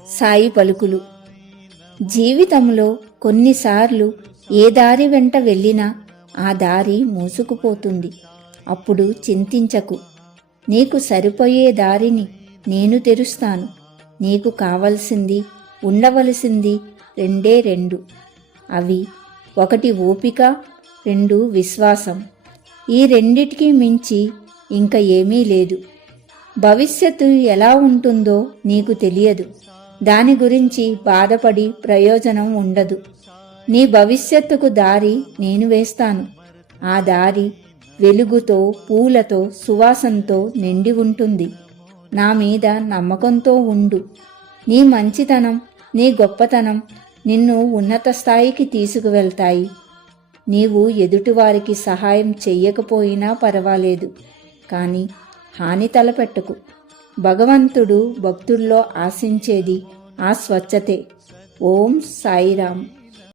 సాయి పలుకులు. జీవితంలో కొన్నిసార్లు ఏ దారి వెంట వెళ్ళినా ఆ దారి మూసుకుపోతుంది. అప్పుడు చింతించకు. నీకు సరిపోయే దారిని నేను తెరుస్తాను. నీకు కావలసింది, ఉండవలసింది రెండే రెండు. అవి 1 ఓపిక, 2 విశ్వాసం. ఈ రెండిటికి మించి ఇంక ఏమీ లేదు. భవిష్యత్తు ఎలా ఉంటుందో నీకు తెలియదు. దాని గురించి బాధపడి ప్రయోజనం ఉండదు. నీ భవిష్యత్తుకు దారి నేను వేస్తాను. ఆ దారి వెలుగుతో, పూలతో, సువాసనతో నిండి ఉంటుంది. నా మీద నమ్మకంతో ఉండు. నీ మంచితనం, నీ గొప్పతనం నిన్ను ఉన్నత స్థాయికి తీసుకువెళ్తాయి. నీవు ఎదుటివారికి సహాయం చెయ్యకపోయినా పర్వాలేదు, కానీ హాని తలపెట్టకు. భగవంతుడు భక్తుల్లో ఆశించేది ఆ స్వచ్ఛతే. ఓం సాయిరామ్.